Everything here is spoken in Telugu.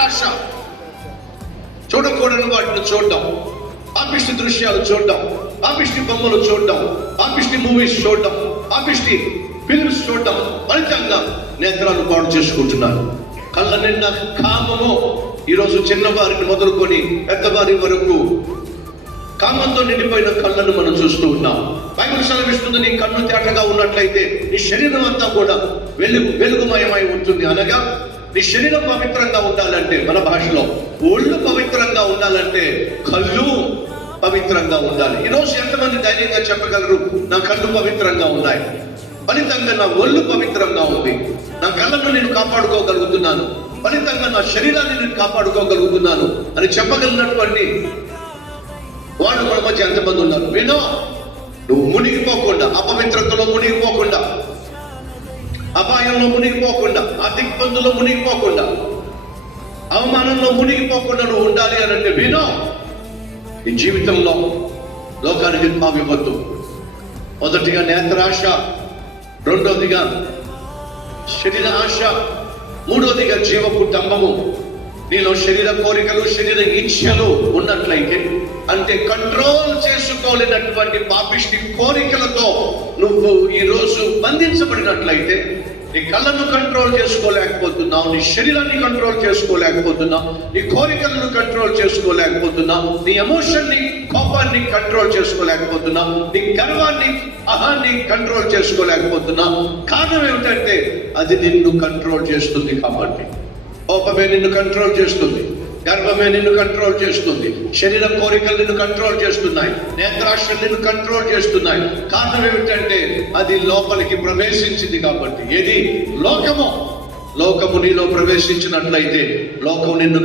నేత్రాశ, చూడకూడని వాటిని చూడడం, పాపిష్టి దృశ్యాలు చూడడం, పాపిష్టి బొమ్మలు చూడడం, పాపిష్టి మూవీస్ చూడడం, పాపిష్టి ఫిల్మ్స్ చూడడం, ఫలితంగా నేత్రాలు పాడు చేసుకుంటున్నారు. కళ్ళ నిండా కామము. ఈరోజు చిన్నవారిని మొదలుకొని పెద్దవారి వరకు కామంతో నిండిపోయిన కళ్ళను మనం చూస్తూ ఉన్నాం. బైబిల్ సెలవిస్తుంది, నీ కన్ను తేటగా ఉన్నట్లయితే నీ శరీరం అంతా కూడా వెలుగుమయమై ఉంటుంది. అనగా నీ శరీరం పవిత్రంగా ఉండాలంటే, మన భాషలో ఒళ్ళు పవిత్రంగా ఉండాలంటే కళ్ళు పవిత్రంగా ఉండాలి. ఈరోజు ఎంతమంది ధైర్యంగా చెప్పగలరు, నా కళ్ళు పవిత్రంగా ఉన్నాయి, ఫలితంగా నా ఒళ్ళు పవిత్రంగా ఉంది, నా కళ్ళను నేను కాపాడుకోగలుగుతున్నాను, ఫలితంగా నా శరీరాన్ని నేను కాపాడుకోగలుగుతున్నాను అని చెప్పగలిగినటువంటి వాళ్ళు మన మధ్య ఎంతమంది ఉన్నారు? వినో, నువ్వు మునిగిపోకుండా, అపవిత్రతలో మునిగిపోకుండా, అపాయంలో మునిగిపోకుండా, దిగ్బంధులో మునిగిపోకుండా, అవమానంలో మునిగిపోకుండా నువ్వు ఉండాలి అని అంటే వినో, ఈ జీవితంలో లోకానికి తావివ్వద్దు. మొదటిగా నేత్రాశ, రెండోదిగా శరీర ఆశ, మూడోదిగా జీవ కుటుంబము. నీలో శరీర కోరికలు, శరీర ఇచ్ఛలు ఉన్నట్లయితే, అంటే కంట్రోల్ చేసుకోలేనటువంటి పాపిష్టి కోరికలతో నువ్వు ఈరోజు బంధించబడినట్లయితే, నీ కళ్ళను కంట్రోల్ చేసుకోలేకపోతున్నావు, నీ శరీరాన్ని కంట్రోల్ చేసుకోలేకపోతున్నావు, నీ కోరికలను కంట్రోల్ చేసుకోలేకపోతున్నావు, నీ ఎమోషన్ని, కోపాన్ని కంట్రోల్ చేసుకోలేకపోతున్నావు, నీ గర్వాన్ని, అహాన్ని కంట్రోల్ చేసుకోలేకపోతున్నావు. కారణం ఏమిటంటే అది నిన్ను కంట్రోల్ చేస్తుంది. కాబట్టి కోపమే నిన్ను కంట్రోల్ చేస్తుంది, గర్వమే నిన్ను కంట్రోల్ చేస్తుంది, శరీర కోరికలు నిన్ను కంట్రోల్ చేస్తున్నాయి, నేత్రాశలు నిన్ను కంట్రోల్ చేస్తున్నాయి. కారణం ఏమిటంటే అది లోపలికి ప్రవేశించింది. కాబట్టి ఏది? లోకము నీలో ప్రవేశించినట్లయితే లోకం నిన్ను